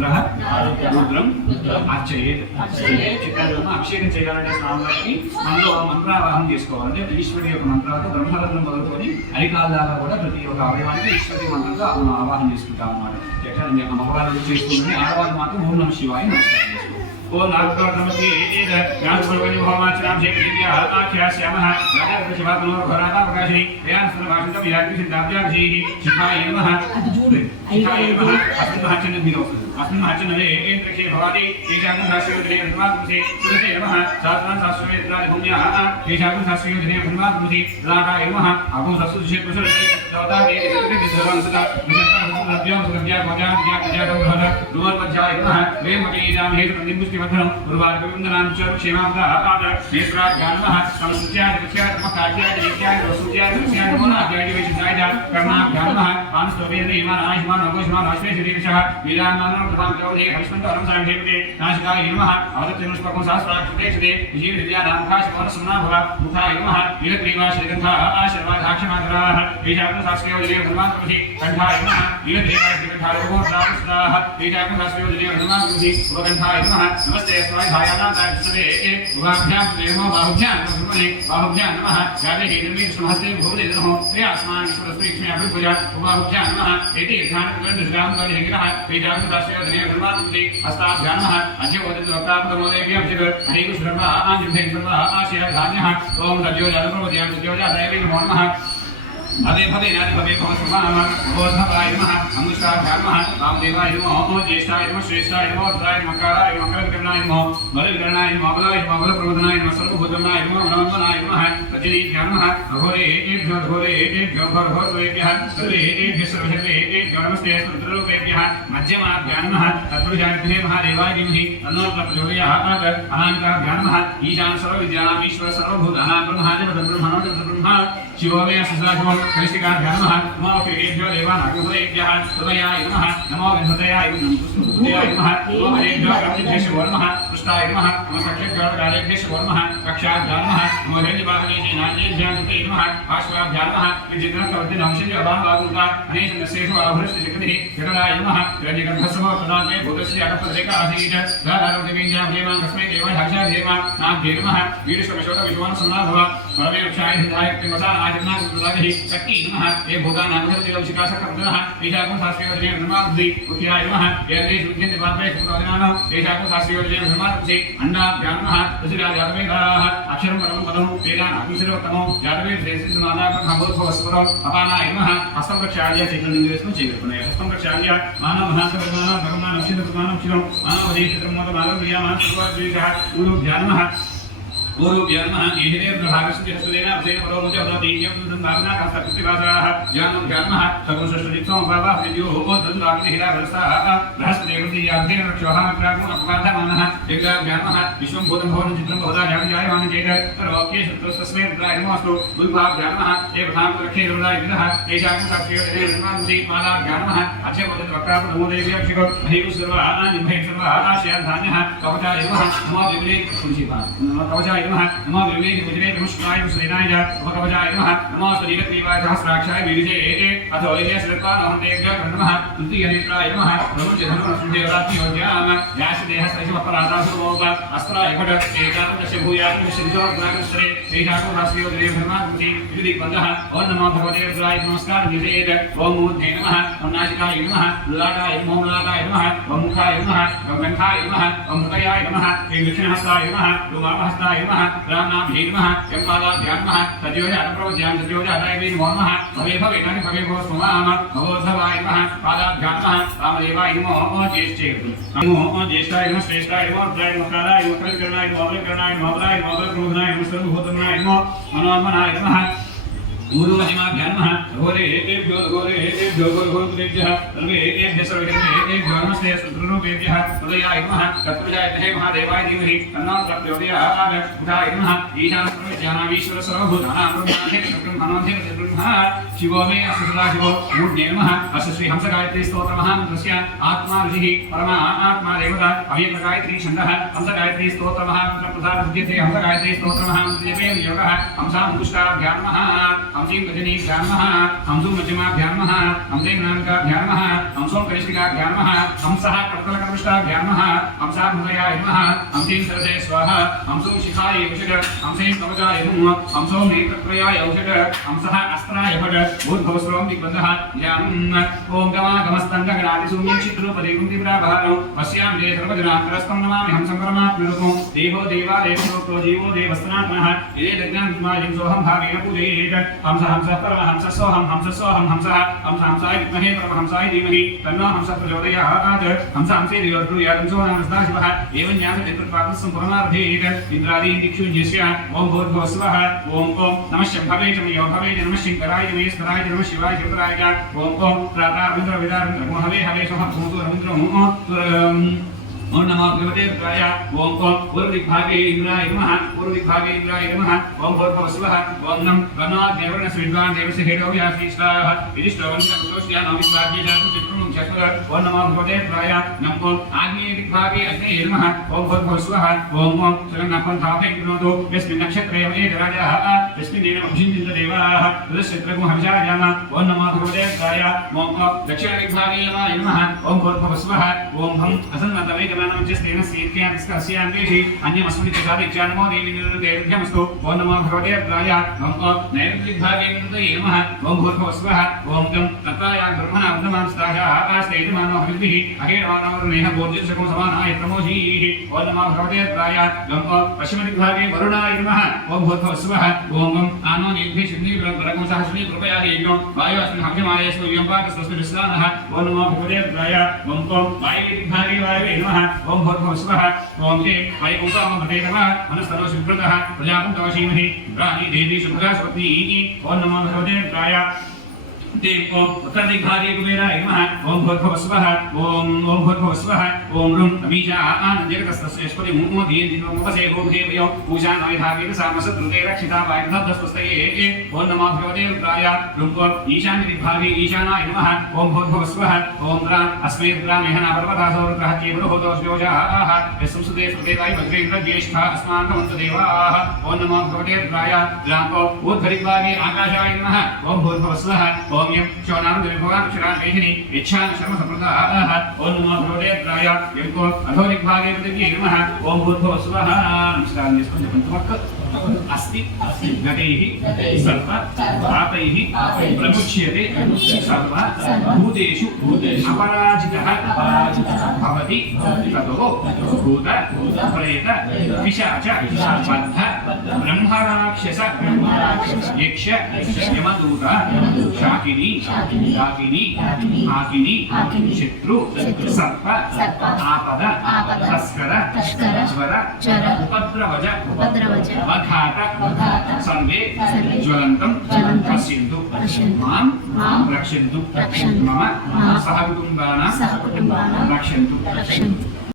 రుద్రం అర్చయేత్. చిత్రంలో అభిషేకం చేయాలంటే స్వామివారికి మనలో మంత్రావాహనం చేసుకోవాలి. అంటే ఈశ్వరి యొక్క మంత్రాలతో బ్రహ్మరంధ్రం మొదలుకొని అరికాల దాకా కూడా ప్రతి ఒక్క అవయవానికి ఈశ్వరి మంత్రంతో మనం ఆవాహనం చేసుకుంటాం అన్నమాట. ఎక్కడ మగవాళ్ళు చేసుకుంటే ఆడవాళ్ళు మాత్రం ఓం నమః శివాయ నమస్కారం చేసుకోవాలి. ఓం నాగోత్తమకి ఏద జ్ఞానపూర్వని భవమాచనాం చేకృత్య ఆఖ్యాస్యామః రాజాపతి శివాత్మనో ఘోరాతాపకాశిని వేయాన్సన భాషితం యాగ్ని సిద్ధాభ్యాభిషేహి శిఖాయ నమః. శిఖాయ నమః. అస్మిన్ మహాచన మీరు अस्मिन् महाचनवे एन्द्रक्षे भवाति केशाकुं शास्त्रयोजने धन्वात्मसे सुरते नमः शास्त्रान् शास्त्रवेत्राणि पुण्याः केशाकुं शास्त्रयोजने धन्वात्मसे लाटाय नमः अगो सत्सुषे कुशलते दवतागे दिसर्वंसता विशत्ताभ्यां सुरभ्या भोजाभ्या विजातौभर दुर्मध्याय नमः वेमकेजां हेतुनिम्बुष्टिवर्धनं उर्वार्कविन्दनां च क्षेमाब्दाः आद नेत्राभ्यां नमः संस्तुत्यादिपक्ष्यात्मकार्यादिनित्यादि वसुत्यादिपक्ष्यादि मोनाद्यादि विशुद्धाय कर्णाभ्यां नमः आनस्तोभेन्द्र इमान आयुष्मान अगोष्मान आश्वेशरीरशः वीरान्नानं प्रधानकौदे हरिष्मन्तरं साङ्गेपते नाशिकाय नमः अवदत्तिनुष्पकं सहस्राक्षुतेक्षते विजीवविद्यानामुखाशमनसुमना भव मुखाय नमः नीलग्रीवा श्रीगन्धाः आशर्वादाक्षमातराः तेजाग्नशास्त्रयोजने हनुमान्प्रभृति कण्ठाय नमः नीलग्रीवा श्रीगन्धारोगोत्राः तेजाग्नशास्त्रयोजने हनुमान्प्रभृति उपकण्ठाय नमः नमस्ते स्वाध्यायानाथाय उभाभ्यां प्रेमो बाहुभ्यां बाहुभ्यां नमः जाते हेतुर्विष्णुहस्ते भूमि नमो श्रेयास्मान् ईश्वरस्त्रीक्ष्मे अभिपूजा उभाभ्यां नमः एति ध्यानकृतः तेजाग्नशास्त्रयोजने हनुमान्प्रभृति हस्ताभ्यां नमः अज्योतितो प्राप्तमोदेभ्यः हरिः सर्वः आञ्जभे सर्वः आशीर्धान्यः ओम सज्जोजातप्रभुत्यां सज्जोजाताय नमो नमः भवे भवे नादि भवे भव सर्वानाम बोधवाय नमः अमुष्टाभ्यां नमः वामदेवाय नमः ज्येष्ठाय नमः श्रेष्ठाय नमः रुद्राय नमः कालाय नमः मकरविक्रमाय नमः बलविकरणाय नमः बलाय नमः बलप्रबोधनाय नमः सर्वभूतनाय नमः नमोन्मनाय नमः रजनीभ्यां नमः अघोरेभ्यो घोरेभ्यो घोरघोरेभ्यः सर्वेभ्यः सर्वशक्तेभ्यो नमस्ते रुद्ररूपेभ्यः मध्यमाभ्यां नमः तत्पुरुषाभ्ये महादेवाय धीमहि तन्नो प्रचोदयात् अनामिकाभ्यां नमः ईशान सर्वविद्यानां ईश्वर सर्वभूतानां ब्रह्मादिपद ब्रह्मणोऽब्रह्मा शिवो मे सदाशिवो कनिष्ठिकाभ्यां नमः नमो कृतेभ्यो देवानागुभरेभ्यः हृदयाय नमः नमो विहृदयाय नमः नमो हरेभ्यो ब्रह्मेभ्यो नमः पृष्ठाय नमः नमो सख्यभ्यो कालेभ्यो नमः कक्षाभ्यां नमः नमो हेलिवाहनेभ्यो नाट्येभ्यो नमः पार्श्वाभ्यां नमः विजितनकवर्तिनंशल्य बाहुवागुता अनेशनस्येषु आभृष्टशक्तिः जगदाय नमः रजगर्भस्वो प्रदाने भूतस्य अटपदेकासीत दादारोदिविञ्जां देवां कस्मै देवाय हर्षा देवा नाभ्ये नमः वीरशोकशोकविश्वान् समाभव परमेक्षाय हिताय त्रिमसान् आचरणां प्रदाभिः शक्ति नमः ये भूतानामधर्तिलंशिकाशकर्तनः तेषां शास्त्रीयोजने नमः उख्याय नमः ये शुद्ध्यन्ति पात्रे सुप्रदानाः तेषां शास्त्रीयोजने नमः अंडाभ्यां नमः ऋषिराजातवेदाः अक्षरं परमं पदं वेदान् अग्निशिरोत्तमं जातवेदसेसितुनादाभवस्वरं अपानाय नमः हस्तं प्रक्षाल्य चैतन्यनिवेशनं चैतन्य हस्तं प्रक्षाल्य मानव महासर्वमानव भगवान् अक्षितमानव क्षिरं मानवदेशित्रमोदमानव्रियामानस्वद्वेषः गुरुभ्यां नमः गुरुभ्यो नमः येहिरे प्रभागस्य हस्तेन अवसेन परोमुच अवतीर्यं भावना कास्तकृतिवासाः ज्ञानभ्यो नमः सर्वश्रेष्ठदिक्सो भावः विद्यो दन्दाग्निहिराभरसाः बृहस्पतिर्वतीयाभ्येन रक्षोः प्रागुं अपवादमानः यज्ञाभ्यो नमः विश्वं भूतं भवनं चित्रं भवता जायमानं चेत् सर्वोक्ये शत्रुस्तस्मै रुद्राय नमोऽस्तु गुरुभाभ्यो नमः ये प्रथां रक्षे रुद्राय विदः तेषां शास्त्रीयोजने नमः मालाभ्यो नमः अक्षयवदनवक्रापदमोदेव्यक्षिको महीषु सर्वाः निम्भे सर्वाः आशयाधान्यः कवचाय नमः नमो विवरे तुलसीपाद कवचाय नमो विवेक गुजरे नमस्काराय श्रीनाय उपकवचाय नमः नमो श्रीगत्रीवाय सहस्राक्षाय विरिजे अथो इले श्रीत्वानहंतेभ्यो नमः तृतीयनेत्राय नमः प्रभुजधनुर्देवरात्मयोज्याम व्यासदेहस्तैषमपराधासुरोप अस्त्राय घट एकादश भूयात्मश्रीजोग्नागश्रे तेषाकं शास्त्रीयोजने धर्माकृति विधिबन्धः ओं नमो भगवते रुद्राय नमस्कार निवेद ओं मूर्धे नमः ओं नासिकाय नमः ललाटाय नमः ललाटाय नमः ओं मुखाय नमः ओं कंठाय नमः ओं हृदयाय नमः ओं दक्षिणहस्ताय नमः ओं वामहस्ताय नमः रामनाभ्ये नमः यम्पादाभ्यां नमः सज्जोजातप्रभुत्यां सज्जोजाताय नमो नमः भवे भवे नानि भवे भव स्वाम भगवद्भवाय नमः पादाभ्यां नमः वामदेवाय नमो ज्येष्ठाय नमः श्रेष्ठाय नमो रुद्राय नमः कालाय नमः कविकर्णाय नमः बलकर्णाय नमः बलाय नमः बलप्रबोधनाय नमः सर्वभूतनाय नमः मनोन्मनाय नमः गुरुवजिमाभ्यां नमः घोरेभ्यो घोरेभ्यः सर्वेभ्यः सर्वेभ्यो नमस्ते सुत्ररूपेभ्यः हृदयाय नमः तत्पुरुषाय महादेवाय धीमहि तन्नो प्रचोदयात् उठाय नमः ईशान सर्वज्ञानामीश्वर सर्वभूतानां ब्रह्माधिपतिर्ब्रह्मणोऽधिपतिर्ब्रह्म नमः शिवो मे अस्य सदाशिवो मूर्धने नमः अस्य श्री हंसगायत्री स्तोत्रमहामन्त्रस्य आत्मा ऋषिः परमा आत्मा देवता अव्यक्तगायत्री छन्दः हंसगायत्री स्तोत्रमहामन्त्रप्रसादसिद्ध्यते हंसगायत्री स्तोत्रमहामन्त्रजपेन योगः हंसामुष्टाभ्यां नमः हंसीं गजनीभ्यां नमः हंसों मध्यमाभ्यां नमः हंसें नामिकाभ्यां नमः हंसों कनिष्ठिकाभ्यां नमः हंसः कर्तलकर्मष्टाभ्यां नमः हंसाभृतयाय नमः हंसीं सरसे स्वाहा हंसों शिखाय औषध हंसें कवचाय हुम हंसों नेत्रत्रयाय औषध हंसः अस्त्राय भट भूर्भुवस्वं दिग्बन्धः याम् ॐ गमागमस्तङ्गगणादिसूम्यं चित्रोपदे कुन्तिप्राभानो पश्यामि ते सर्वजनान्तरस्तं नमामि हंसं परमात्मरूपं देवो देवादेवोक्तो जीवो देवस्तनात्मनः ये यज्ञान्मायं सोऽहं भावेन पूजयेत् हंसः परमहंसः सोऽहं हंसः हंसाय विद्महे परमहंसाय धीमहि तन्नो हंसः प्रचोदयात् हंसेर्योर्ब्रूयात् हंसो नाम सदाशिवः एवं ज्ञानते तत्पादस्सं परमार्थेत् इन्द्रादीन् दिक्षुञ्जस्य ॐ भूर्भुवस्वः ॐ नमः शम्भवे च मयो भवे च नमः शङ्कराय च महेश्वराय च नमः शिवाय शङ्कराय च ॐ प्रातारविन्द्रविदारविन्द्रमो हवे हवे स्वः भूतो रविन्द्रमो ओम नमो भगवते रुद्राय ओम पूर्वदिग्भागे इंद्राय नमः पूर्वदिग्भागे इंद्राय नमः ओम भूर्भुवस्वः ओम नम गणाद्यवर्ण स्विद्वान् देवस्य हेडोव्यासीष्टाः विदिष्टवन्तोष्या नमिस्वाद्ये चित्रं चतुर ओम नमो भगवते रुद्राय नमो आग्नेयदिग्भागे अग्नेये नमः ओम भूर्भुवस्वः ओम सुगन्धपन्थापे गुणोदो यस्मिन् नक्षत्रे वये राजाः यस्मिन् देव अभिषिञ्चन्त देवाः तदस्यत्रगुं हविषायाम ओम नमो भगवते रुद्राय ओम दक्षिणदिग्भागे नमः ओम भूर्भुवस्वः ओम भं असन्नतवे नमस्तेन स्यान्तेषि अन्यमस्मृतिकादिज्ञानमो देवीनिर्देव्यमस्तु ओम नमो भगवते रुद्राय ओम नैऋत्यदिग्भागे नमः ओम भूर्भुवस्वः ओम तं तत्राया ब्रह्मणा उद्धमां स्ताजाः आस्तेजमानो हविर्भिः अहेरवानवर्णेह भोज्यसको समानाय प्रमोषीः ओम नमो भगवते रुद्राय ओम पश्चिमदिग्भागे वरुणाय नमः ओम भूर्भुवस्वः ओम आनो निद्भिः सिद्धिर्भरकं सहस्री कृपया देव्यो वायो अस्मिन् हव्यमायस्तु यम्पाकस्तस्मिन् विस्नानः ओम नमो भगवते रुद्राय ओम वायुदिग्भागे वायवे नमः ओम भूर्भुवस्वः ओम ते वैकुंठमभते नमः मनस्तनो सुब्रतः प्रजापन्तवशीमहि प्राणी देवी सुभगा स्वप्नी ओम नमो भगवते रुद्राय देव ओम उत्तरदिग्भागे कुबेराय नमः ओम भूर्भुवस्वः ओम भूर्भुवस्वः ओम रुं अमीजा आनन्दजगतस्तस्यस्पति मुमो दीर्घोपसे भूभेवयो पूजानविधागे सामसद्रुते रक्षिता वायुधस्तस्तये ओम नमो भगवते रुद्राय रुं ईशान्यदिग्भागे ईशानाय नमः ओम भूर्भुवस्वः ओम रा अस्मै रुद्रामेहना पर्वतासो रुद्रः केवलहोतोऽस्योजाः यस्संसुते स्मृतेताय वज्रेन्द्र ज्येष्ठा अस्माकमन्तदेवाः ओम नमो भगवते रुद्राय रामो ऊर्ध्वदिग्भागे आकाशाय नमः ओम भूर्भुवस्वः ओम यं शोणानुदेवभवान् क्षरामेहिनी इच्छान शर्म संप्रदाः ओम नमो भगवते रुद्राय यं अधोदिग्भागे पृथिव्यै नमः ओम भूर्भुवस्वः नमस्कारं पंचमक् अस्ति गतैः सर्व पापैः प्रमुच्यते सर्व भूतेषु अपराजितः भवति ततो भूत प्रेत पिशाच बद्ध ब्रह्मराक्षस यक्ष यमदूत शाकिनी डाकिनी हाकिनी शत्रु सर्प आपद तस्कर ज्वर उपद्रवज घात सर्वे ज्वलन्तं पश्यन्तु मां रक्षन्तु मम सहकुटुम्बानां रक्षन्तु